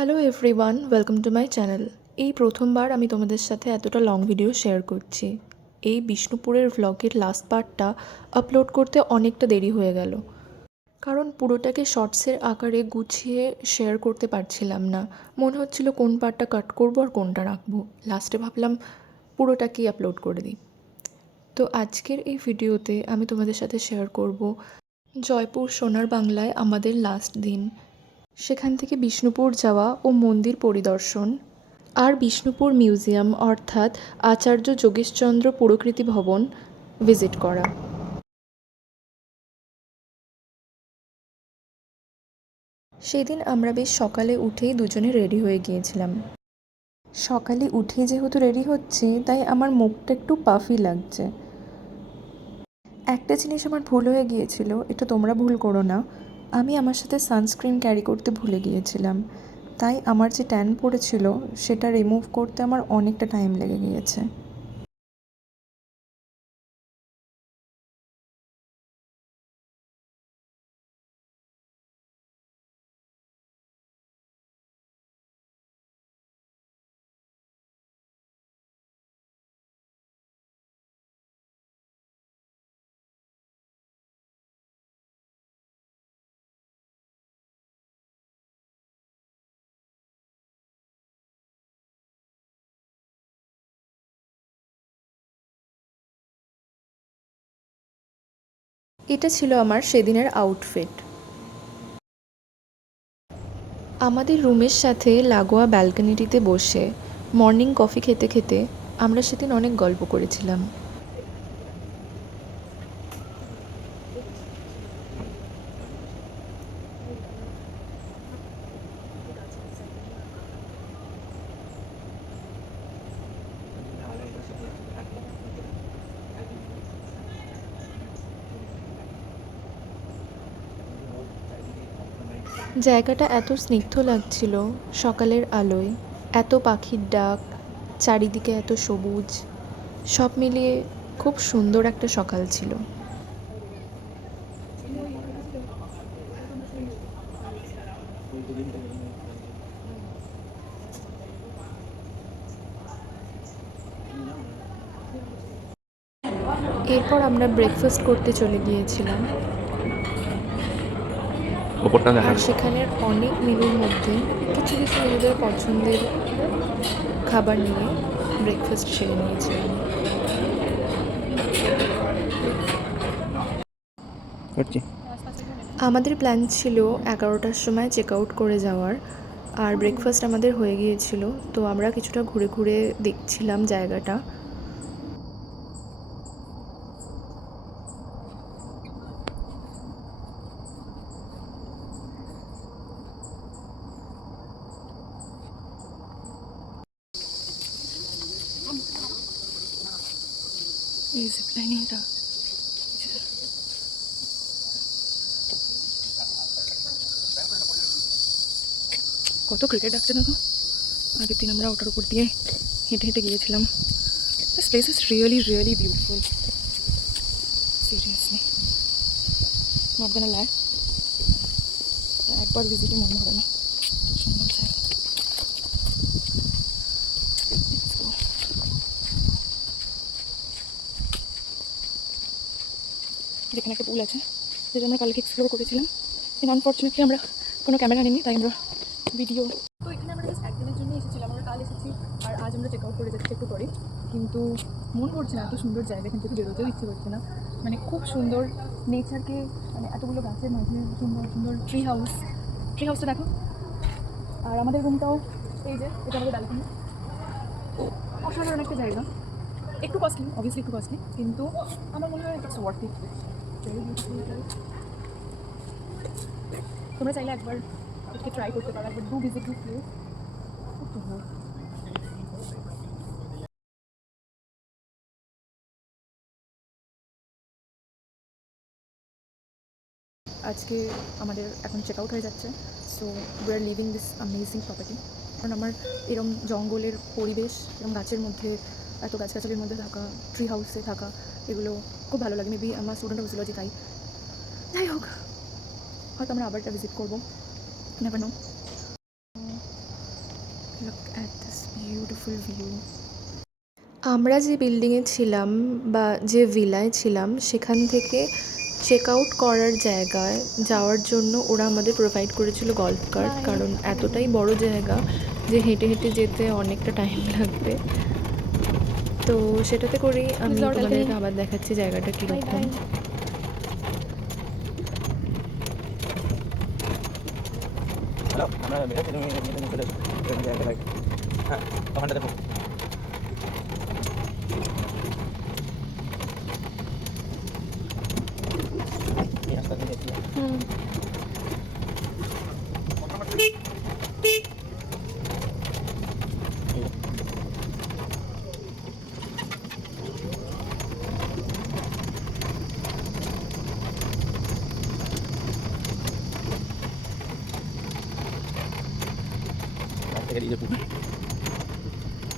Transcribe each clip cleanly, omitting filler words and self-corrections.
Hello everyone, welcome to my channel. এই প্রথমবার আমি তোমাদের সাথে এতটা লং ভিডিও শেয়ার করছি। এই বিষ্ণুপুরের ভ্লগের লাস্ট পার্টটা আপলোড করতে অনেকটা দেরি হয়ে গেল, কারণ পুরোটাকে শর্টসের আকারে গুছিয়ে শেয়ার করতে পারছিলাম না। মনে হচ্ছিল কোন পার্টটা কাট করবো আর কোনটা রাখবো। লাস্টে ভাবলাম পুরোটাকেই আপলোড করে দিই। তো আজকের এই ভিডিওতে আমি তোমাদের সাথে শেয়ার করব জয়পুর সোনার বাংলায় আমাদের লাস্ট দিন, সেখান থেকে বিষ্ণুপুর যাওয়া ও মন্দির পরিদর্শন, আর বিষ্ণুপুর মিউজিয়াম অর্থাৎ আচার্য যোগেশচন্দ্র পুরকৃতি ভবন ভিজিট করা। সেদিন আমরা বেশ সকালে উঠেই দুজনে রেডি হয়ে গিয়েছিলাম। সকালে উঠে যেহেতু রেডি হচ্ছে, তাই আমার মুখটা একটু পাফি লাগছে। একটা জিনিস আমার ভুল হয়ে গিয়েছিল, এটা তোমরা ভুল করো না। আমি আমার সাথে সানস্ক্রিন ক্যারি করতে ভুলে গিয়েছিলাম, তাই আমার যে ট্যান পড়েছিল সেটা রিমুভ করতে আমার অনেকটা টাইম লেগে গিয়েছে। এটা ছিল আমার সেদিনের আউটফিট। আমাদের রুমের সাথে লাগোয়া ব্যালকনিটিতে বসে মর্নিং কফি খেতে খেতে আমরা সেদিন অনেক গল্প করেছিলাম। জায়গাটা এত স্নিগ্ধ লাগছিল সকালের আলোয়, এত পাখির ডাক, চারিদিকে এত সবুজ, সব মিলিয়ে খুব সুন্দর একটা সকাল ছিল। এরপর আমরা ব্রেকফাস্ট করতে চলে গিয়েছিলাম, আর সেখানের অনেক মেনুর মধ্যে কিছু কিছু নিজেদের পছন্দের খাবার নিয়ে ব্রেকফাস্ট সেরে নিয়েছিলাম। আমাদের প্ল্যান ছিল 11টার সময় চেক আউট করে যাওয়ার, আর ব্রেকফাস্ট আমাদের হয়ে গিয়েছিল। তো আমরা কিছুটা ঘুরে ঘুরে দেখছিলাম জায়গাটা। এই জিপলাইনিংটা কত ক্রিকেট ডাকছে দেখো। আগের দিন আমরা ওটার উপর দিয়ে হেঁটে হেঁটে গিয়েছিলাম। This place is really really beautiful, seriously not gonna lie. একবার ভিজিটে মনে ভরে না, সুন্দর জায়গা। যেখানে একটা পুল আছে, যেটা আমরা কালকে এক্সপ্লোর করেছিলাম, কিন্তু আনফর্চুনেটলি আমরা কোনো ক্যামেরা নিইনি, তাই আমরা ভিডিও। তো এখানে আমরা জাস্ট একদিনের জন্য এসেছিলাম, আমরা কাল এসেছি আর আজ আমরা চেক আউট করে যাচ্ছি একটু পরে। কিন্তু মন করছে না, এত সুন্দর জায়গা, এখান থেকে বেরোতেও ইচ্ছে করছে না। মানে খুব সুন্দর নেচারকে, মানে এতগুলো গাছের মাঝে সুন্দর সুন্দর ট্রি হাউসটা দেখো। আর আমাদের রুমটাও এই যে, এটা আমাদের ব্যালকনি। অসাধারণ একটা জায়গা, একটু কস্টলি, অবভিয়াসলি একটু কস্টলি, কিন্তু আমার মনে হয় ইটস ওয়ার্থ ইট। তোমরা চাইলে একবার এটাকে ট্রাই করতে পারো, একবার ডু ভিজিট দিস প্লেস, খুব সুন্দর। আজকে আমাদের এখন চেক আউট হয়ে যাচ্ছে, so we are living this amazing property. কারণ আমার এরম জঙ্গলের পরিবেশ, এরম গাছের মধ্যে, এত গাছগাছালির মধ্যে থাকা, ট্রি হাউসে থাকা, এগুলো খুব ভালো লাগে। মেবি আমার স্টুডেন্ট হয়েছিল যে, তাই যাই হোক, হয়তো আমরা আবার এটা ভিজিট করবো, never know. Look at this beautiful view. আমরা যে বিল্ডিংয়ে ছিলাম বা যে ভিলায় ছিলাম সেখান থেকে চেক আউট করার জায়গায় যাওয়ার জন্য ওরা আমাদের প্রোভাইড করেছিল গল্ফ কার্ট, কারণ এতটাই বড় জায়গা যে হেঁটে হেঁটে যেতে অনেকটা টাইম লাগবে। তো সেটাতে করেই আমি তোমাদের আবার দেখাচ্ছি জায়গাটা কীরকম।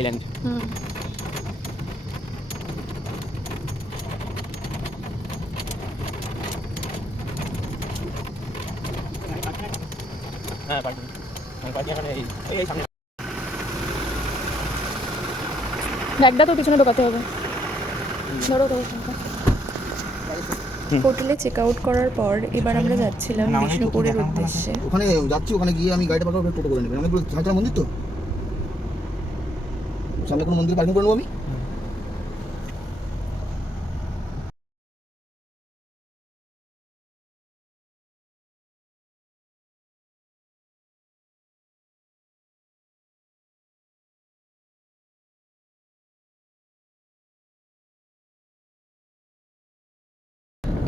Island. হ্যাঁ পার্কিং পার্কিং এখানে এই সামনে ব্যাগটা তো পিছনে ঢোকাতে হবে ধরো তো হোটেলে চেক আউট করার পর এবার আমরা যাচ্ছিলাম বিষ্ণুপুরের উদ্দেশ্যে। ওখানে যাচ্ছি, ওখানে গিয়ে আমি গাড়িটা পাঠাবো, টোটো করে নেবেন। অনেকগুলো ছাড়া মন্দির তো সামনে কোনো মন্দির পার্কিং করে নেবো আমি।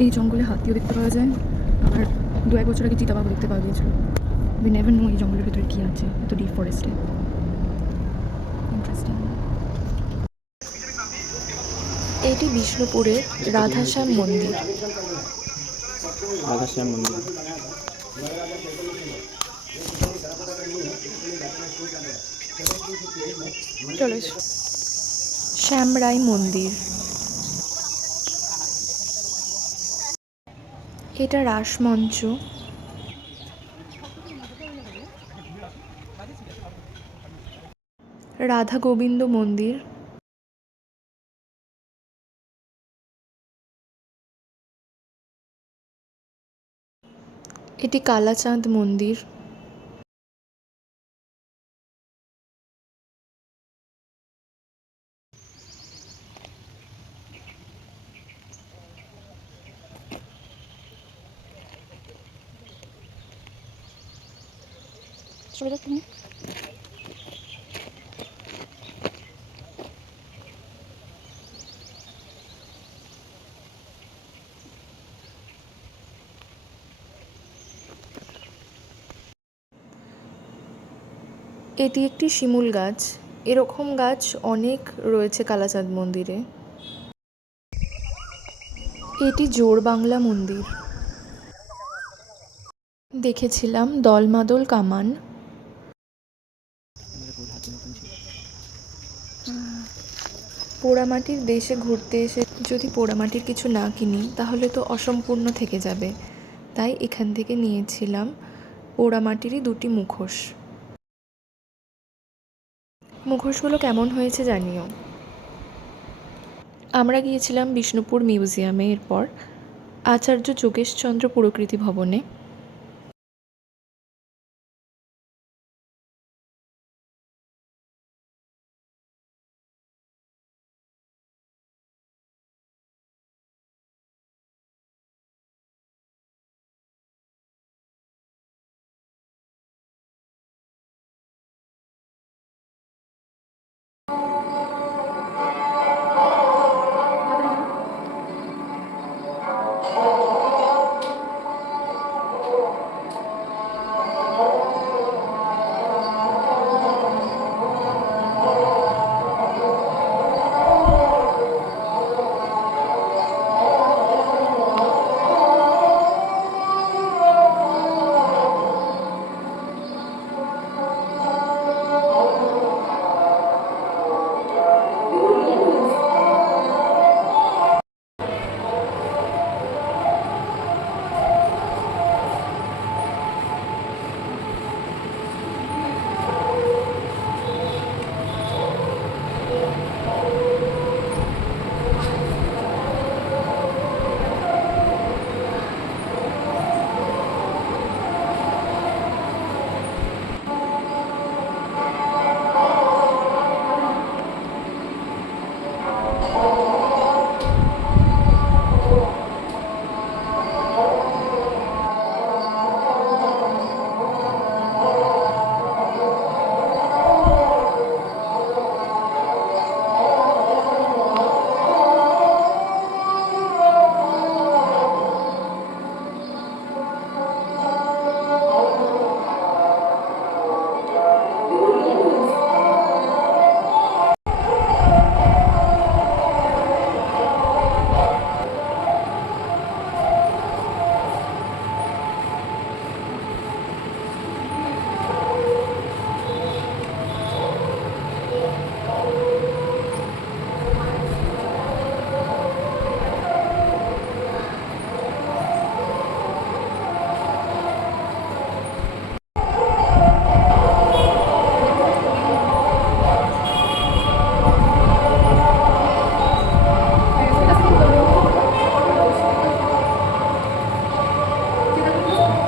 এই জঙ্গলে হাতিও দেখতে পাওয়া যায়, আর 2-1 বছর আগে চিতাবাঘ দেখতে পাওয়া গিয়েছিল। উই নেভার নো এই জঙ্গলের ভিতরে কী আছে এত ডিপ ফরেস্টে। ইন্টারেস্টিং। এটি বিষ্ণুপুরের রাধাশ্যাম মন্দির। রাধাশ্যাম মন্দির। চলো শ্যামরাই মন্দির। এটা রাসমঞ্চ। রাধা গোবিন্দ মন্দির। এটি কালাচাঁদ মন্দির। চলে তুমি এটি একটি শিমুল গাছ। এরকম গাছ অনেক রয়েছে কালাচাঁদ মন্দিরে। এটি জোড়বাংলা মন্দির। দেখেছিলাম দলমাদল কামান। পোড়ামাটির দেশে ঘুরতে এসে যদি পোড়ামাটির কিছু না কিনি তাহলে তো অসম্পূর্ণ থেকে যাবে, তাই এখান থেকে নিয়েছিলাম পোড়ামাটিরই 2টি মুখোশ। মুখোশগুলো কেমন হয়েছে জানিও। আমরা গিয়েছিলাম বিষ্ণুপুর মিউজিয়ামে, এরপর আচার্য যোগেশচন্দ্র পুরকৃতি ভবনে।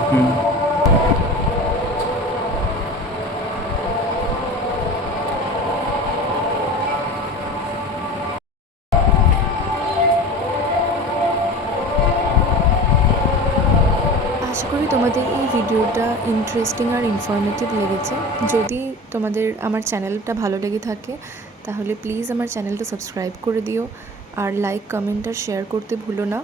আশা করি তোমাদের এই ভিডিওটা ইন্টারেস্টিং আর ইনফরমেটিভ লেগেছে। যদি তোমাদের আমার চ্যানেলটা ভালো লেগে থাকে তাহলে প্লিজ আমার চ্যানেলটা সাবস্ক্রাইব করে দিও আর লাইক কমেন্ট আর শেয়ার করতে ভুলো না।